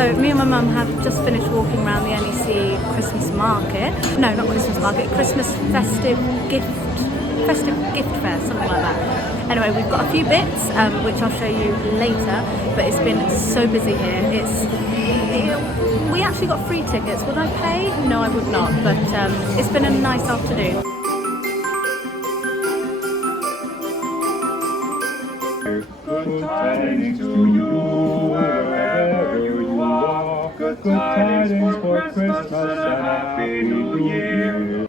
So me and my mum have just finished walking around the NEC Christmas market. No, not Christmas market, Christmas festive gift fair, something like that. Anyway, we've got a few bits, which I'll show you later, but it's been so busy here. We actually got free tickets. Would I pay? No, I would not, but it's been a nice afternoon. Good tidings to you, wherever you are. Good tidings for Christmas and a Happy New Year.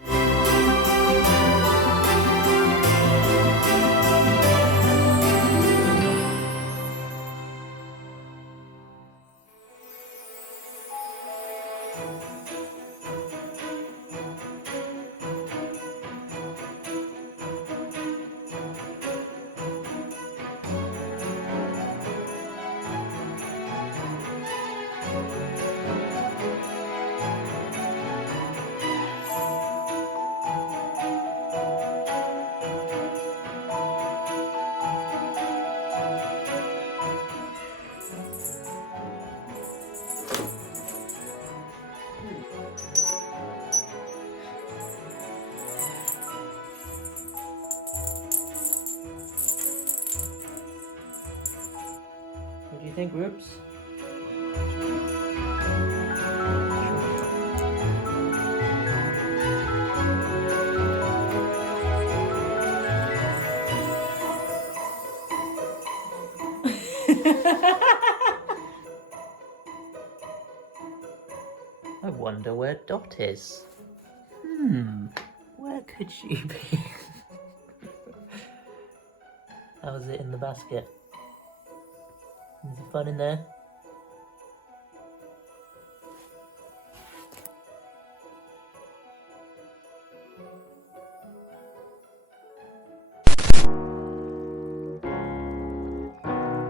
What do you think, Rubes? I wonder where Dot is. Where could she be? How is it in the basket? Is it fun in there?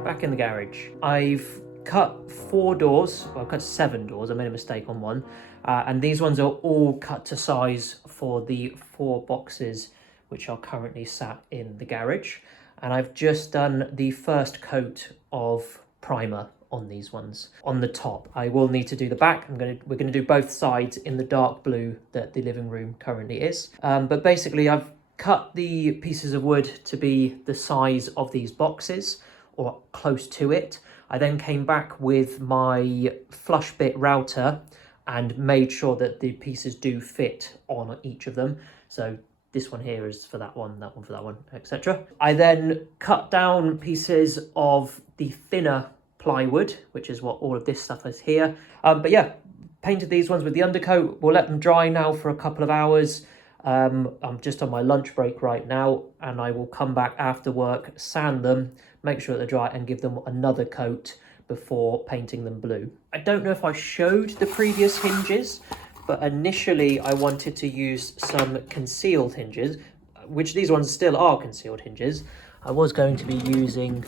Back in the garage. I've cut 4 doors, well, I've cut 7 doors, I made a mistake on one, and these ones are all cut to size for the 4 boxes which are currently sat in the garage. And I've just done the first coat of primer on these ones. On the top, I will need to do the back. We're gonna do both sides in the dark blue that the living room currently is. But basically, I've cut the pieces of wood to be the size of these boxes, or close to it. I then came back with my flush bit router and made sure that the pieces do fit on each of them. So this one here is for that one for that one, etc. I then cut down pieces of the thinner plywood, which is what all of this stuff is here. But yeah, painted these ones with the undercoat. We'll let them dry now for a couple of hours. I'm just on my lunch break right now, and I will come back after work, sand them, make sure they're dry, and give them another coat before painting them blue. I don't know if I showed the previous hinges, but initially I wanted to use some concealed hinges, which these ones still are concealed hinges. I was going to be using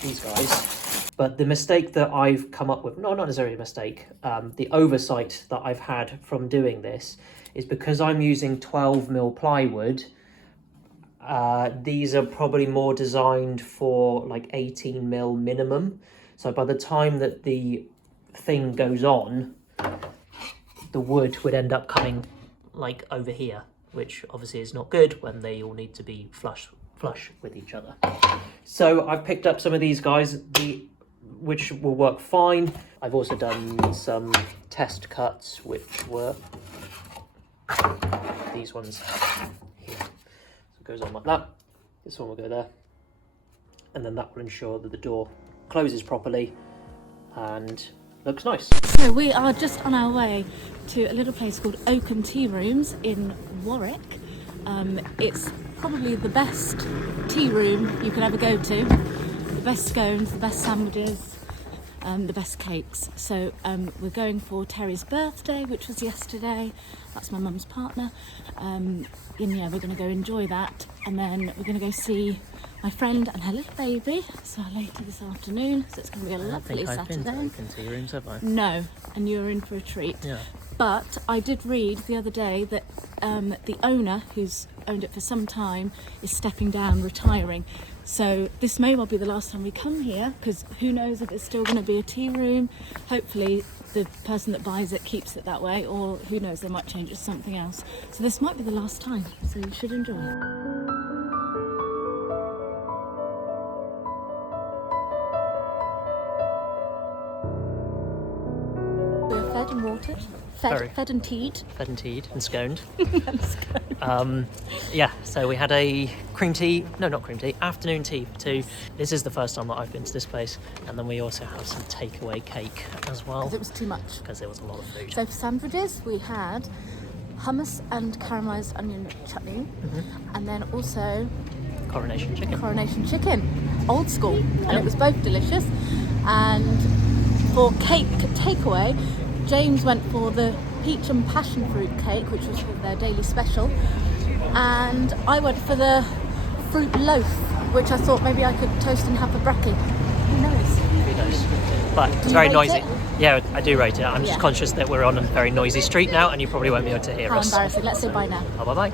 these guys, but the mistake that I've come up with, no, not necessarily a mistake, the oversight that I've had from doing this is because I'm using 12mm plywood. These are probably more designed for like 18mm minimum. So by the time that the thing goes on, the wood would end up coming like over here, which obviously is not good when they all need to be flush with each other. So I've picked up some of these guys, which will work fine. I've also done some test cuts, which were these ones here. So it goes on like that. This one will go there, and then that will ensure that the door closes properly and looks nice. So we are just on our way to a little place called Oaken Tea Rooms in Warwick. It's probably the best tea room you could ever go to. The best scones, the best sandwiches, the best cakes. So we're going for Terry's birthday, which was yesterday. That's my mum's partner. And yeah, we're going to go enjoy that, and then we're going to go see my friend and her little baby. So later this afternoon, so it's going to be a lovely Saturday. I think I've been to your rooms, have I? No, and you're in for a treat. Yeah. But I did read the other day that the owner, who's owned it for some time, is stepping down, retiring. So this may well be the last time we come here, because who knows if it's still going to be a tea room. Hopefully the person that buys it keeps it that way, or who knows, they might change it to something else. So this might be the last time, so you should enjoy. We're fed and watered, fed and teed. Fed and teed and sconed. Yeah, so we had a afternoon tea for two. This is the first time that I've been to this place, and then we also have some takeaway cake as well. Because it was too much. Because there was a lot of food. So for sandwiches, we had hummus and caramelised onion chutney, and then also Coronation chicken, old school, and it was both delicious. And for cake takeaway, James went for the peach and passion fruit cake, which was sort of their daily special, and I went for the fruit loaf, which I thought maybe I could toast and have for brekkie. Who knows? But it's very noisy. Yeah, I do rate it. I'm just conscious that we're on a very noisy street now, and you probably won't be able to hear us. How embarrassing. Let's say bye now. Oh, bye-bye.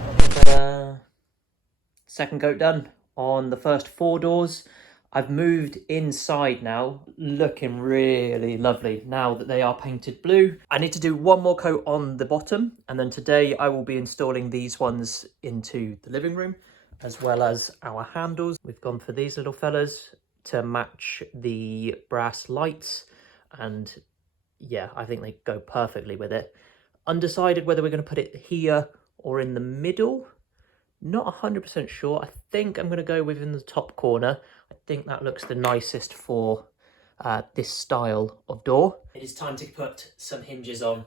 Second coat done on the first 4 doors. I've moved inside now, looking really lovely now that they are painted blue. I need to do one more coat on the bottom, and then today I will be installing these ones into the living room, as well as our handles. We've gone for these little fellas to match the brass lights, and yeah, I think they go perfectly with it. Undecided whether we're going to put it here or in the middle. Not 100% sure. I think I'm going to go within the top corner. I think that looks the nicest for this style of door. It is time to put some hinges on.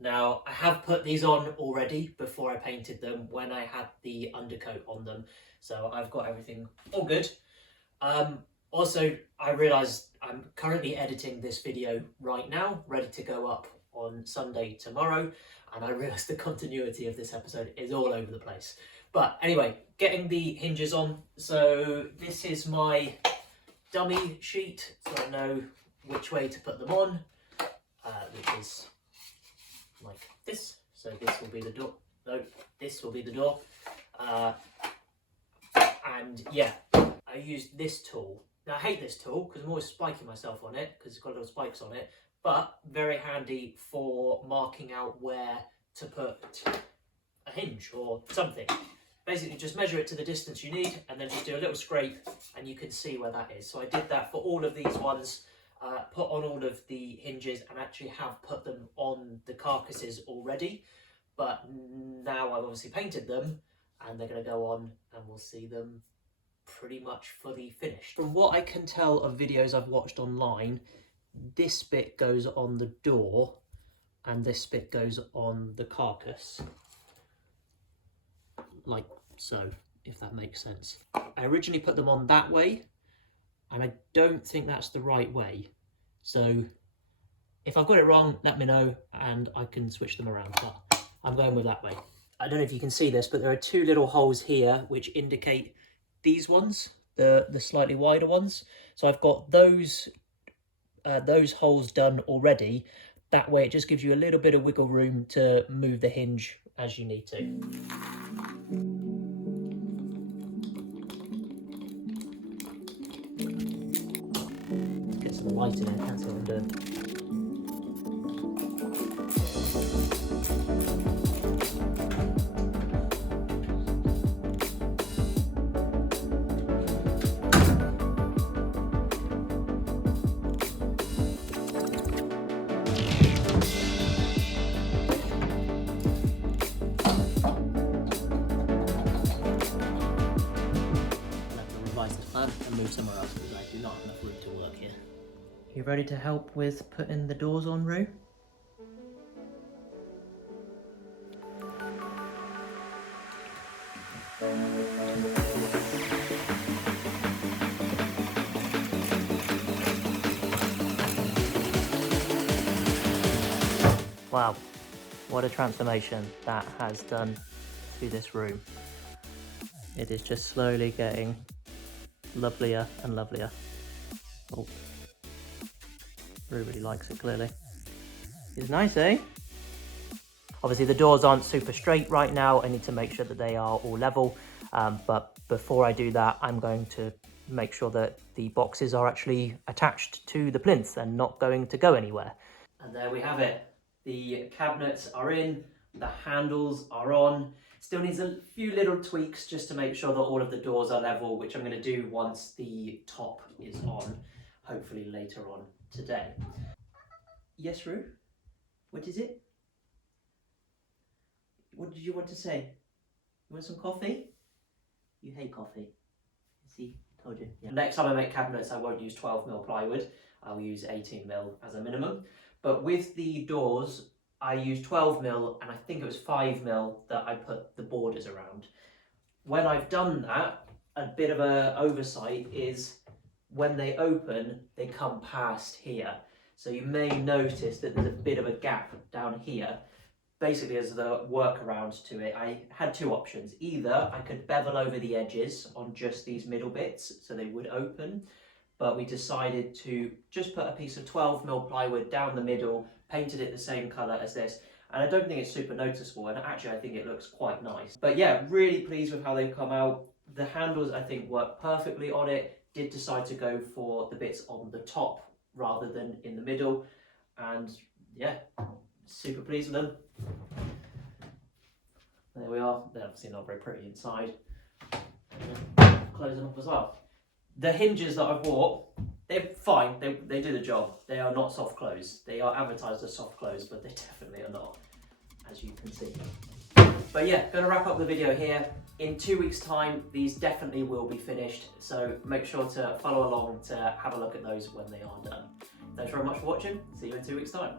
Now, I have put these on already before I painted them when I had the undercoat on them. So I've got everything all good. Also, I realised I'm currently editing this video right now, ready to go up on Sunday tomorrow. And I realised the continuity of this episode is all over the place. But anyway, getting the hinges on. So this is my dummy sheet, so I know which way to put them on, which is like this. So this will be the door. No, this will be the door. And yeah, I used this tool. Now I hate this tool because I'm always spiking myself on it because it's got little spikes on it, but very handy for marking out where to put a hinge or something. Basically just measure it to the distance you need and then just do a little scrape and you can see where that is. So I did that for all of these ones, put on all of the hinges and actually have put them on the carcasses already. But now I've obviously painted them and they're going to go on and we'll see them pretty much fully finished. From what I can tell of videos I've watched online, this bit goes on the door and this bit goes on the carcass. Like so, if that makes sense. I originally put them on that way and I don't think that's the right way. So if I've got it wrong, let me know and I can switch them around, but I'm going with that way. I don't know if you can see this, but there are 2 little holes here which indicate these ones, the slightly wider ones. So I've got those holes done already. That way it just gives you a little bit of wiggle room to move the hinge as you need to. Get some lighting in, that's what I'm doing. And move somewhere else because I do not have enough room to work here. You ready to help with putting the doors on, Roo? Wow, what a transformation that has done to this room. It is just slowly getting lovelier and lovelier. Oh, really likes it clearly. It's nice, eh? Obviously the doors aren't super straight right now. I need to make sure that they are all level. But before I do that, I'm going to make sure that the boxes are actually attached to the plinth and not going to go anywhere. And there we have it. The cabinets are in, the handles are on. Still needs a few little tweaks just to make sure that all of the doors are level, which I'm going to do once the top is on, hopefully later on today. Yes, Rue? What is it? What did you want to say? You want some coffee? You hate coffee. See, told you. Yeah. Next time I make cabinets, I won't use 12mm plywood. I'll use 18mm as a minimum. But with the doors, I used 12mm and I think it was 5mm that I put the borders around. When I've done that, a bit of an oversight is when they open, they come past here. So you may notice that there's a bit of a gap down here. Basically, as the workaround to it, I had two options. Either I could bevel over the edges on just these middle bits so they would open, but we decided to just put a piece of 12mm plywood down the middle, painted it the same colour as this, and I don't think it's super noticeable, and actually I think it looks quite nice. But yeah, really pleased with how they've come out. The handles I think work perfectly on it. Did decide to go for the bits on the top rather than in the middle, and yeah, super pleased with them. There we are. They're obviously not very pretty inside. Close them up as well. The hinges that I bought, they're fine. They do the job. They are not soft close. They are advertised as soft close, but they definitely are not, as you can see. But yeah, going to wrap up the video here. In 2 weeks' time, these definitely will be finished. So make sure to follow along to have a look at those when they are done. Thanks very much for watching. See you in 2 weeks' time.